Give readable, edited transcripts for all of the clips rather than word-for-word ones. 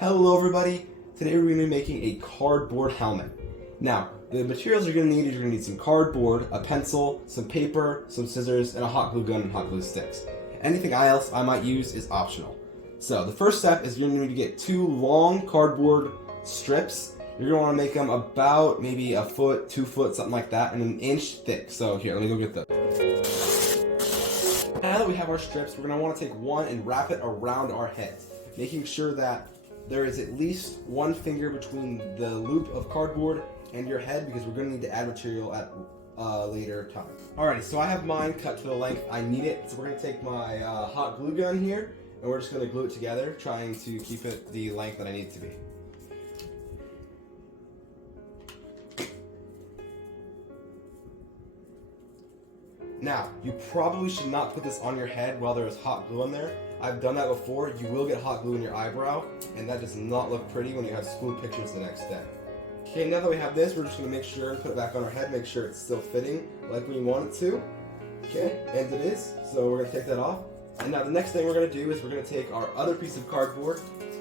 Hello everybody, today we're going to be making a cardboard helmet. Now, the materials you're going to need is you're going to need some cardboard, a pencil, some paper, some scissors, and a hot glue gun and hot glue sticks. Anything else I might use is optional. So the first step is you're going to need to get 2 long cardboard strips. You're going to want to make them about maybe a foot, 2 foot, something like that, and 1 inch thick. So here, let me go get those. Now that we have our strips, we're going to want to take one and wrap it around our heads, making sure that there is at least 1 finger between the loop of cardboard and your head, because we're going to need to add material at a later time. Alrighty, so I have mine cut to the length I need it. So we're going to take my hot glue gun here, and we're just going to glue it together, trying to keep it the length that I need it to be. Now, you probably should not put this on your head while there is hot glue on there. I've done that before. You will get hot glue in your eyebrow, and that does not look pretty when you have school pictures the next day. Okay, now that we have this, we're just going to make sure and put it back on our head, make sure it's still fitting like we want it to. Okay, and it is, so we're going to take that off. And now the next thing we're going to do is we're going to take our other piece of cardboard,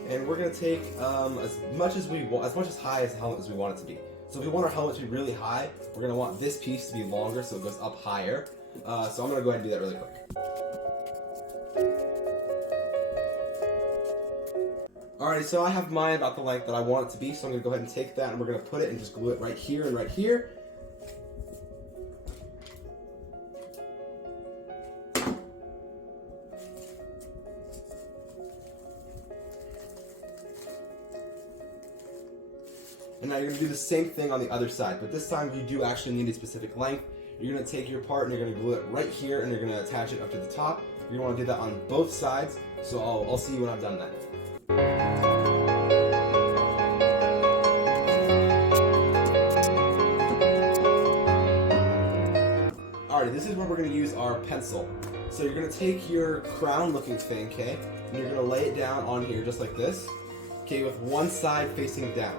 and we're going to take as much as high as the helmet as we want it to be. So if we want our helmet to be really high, we're going to want this piece to be longer so it goes up higher. So I'm going to go ahead and do that really quick. Alright, so I have mine about the length that I want it to be, so I'm going to go ahead and take that and we're going to put it and just glue it right here and right here. And now you're going to do the same thing on the other side, but this time you do actually need a specific length. You're going to take your part and you're going to glue it right here and you're going to attach it up to the top. You're going to want to do that on both sides, so I'll see you when I've done that. Alright, this is where we're going to use our pencil. So you're going to take your crown looking thing, okay, and you're going to lay it down on here just like this, okay, with one side facing down.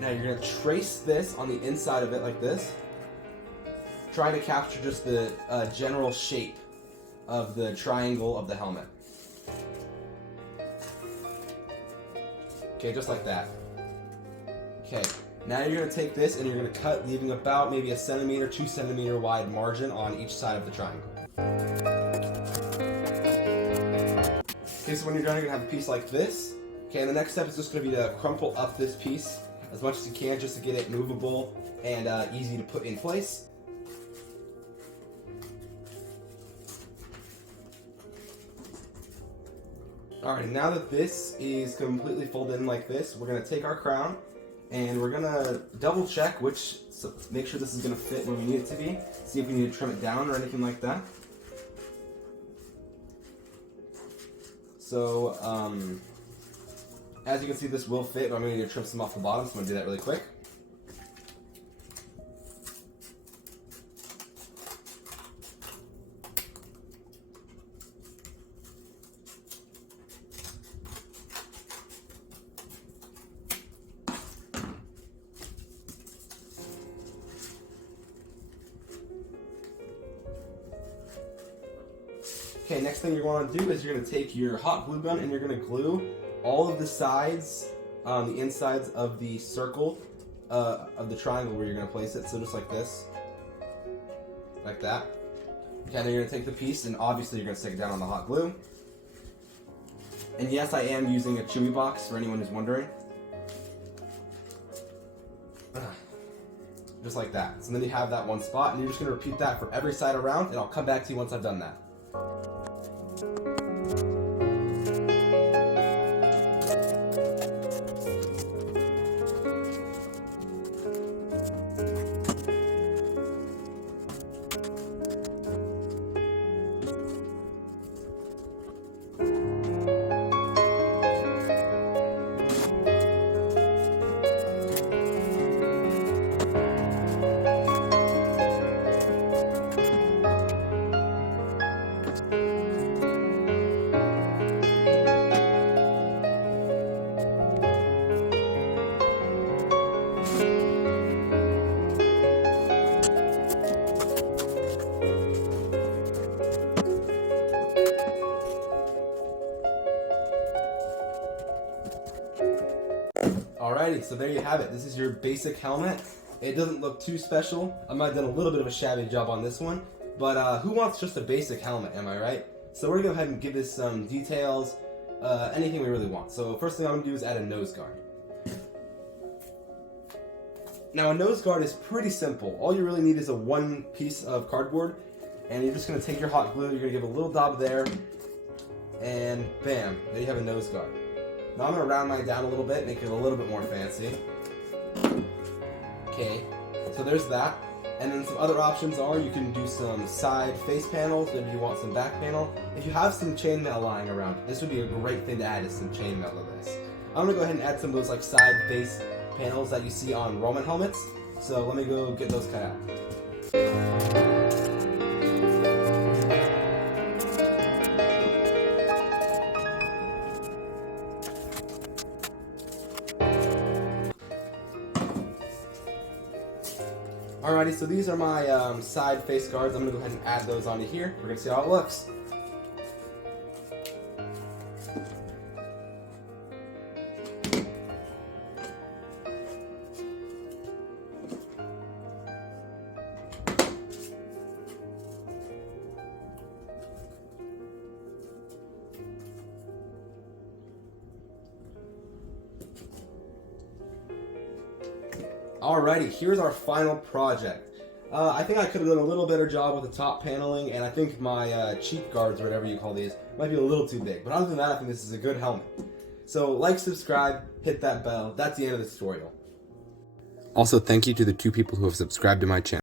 Now you're going to trace this on the inside of it like this, trying to capture just the general shape of the triangle of the helmet. Okay, just like that. Okay, now you're going to take this and you're going to cut, leaving about maybe a centimeter, 2 centimeter wide margin on each side of the triangle. Okay, so when you're done, you're going to have a piece like this. Okay, and the next step is just going to be to crumple up this piece as much as you can just to get it movable and easy to put in place. Alright, now that this is completely folded in like this, we're going to take our crown and we're going to double check make sure this is going to fit where we need it to be, see if we need to trim it down or anything like that. So, as you can see, this will fit, but I'm going to need to trim some off the bottom, so I'm going to do that really quick. Okay, next thing you're going to do is you're going to take your hot glue gun and you're going to glue all of the sides, the insides of the circle of the triangle where you're going to place it. So just like this, like that. Okay, then you're going to take the piece and obviously you're going to stick it down on the hot glue. And yes, I am using a Chewy box for anyone who's wondering. Just like that. So then you have that one spot and you're just going to repeat that for every side around, and I'll come back to you once I've done that. Alrighty, so there you have it. This is your basic helmet. It doesn't look too special. I might have done a little bit of a shabby job on this one, but who wants just a basic helmet, am I right? So we're gonna go ahead and give this some details, anything we really want. So first thing I'm gonna do is add a nose guard. Now a nose guard is pretty simple. All you really need is a one piece of cardboard, and you're just gonna take your hot glue, you're gonna give a little dab there, and bam, there you have a nose guard. Now I'm gonna round mine down a little bit, make it a little bit more fancy. Okay, so there's that. And then some other options are you can do some side face panels, maybe you want some back panel. If you have some chainmail lying around, this would be a great thing to add, is some chainmail to this. I'm gonna go ahead and add some of those like side face panels that you see on Roman helmets. So let me go get those cut out. Alrighty, so these are my side face guards. I'm going to go ahead and add those onto here. We're going to see how it looks. Alrighty, here's our final project. I think I could have done a little better job with the top paneling, and I think my cheek guards, or whatever you call these, might be a little too big. But other than that, I think this is a good helmet. So like, subscribe, hit that bell. That's the end of the tutorial. Also, thank you to the 2 people who have subscribed to my channel.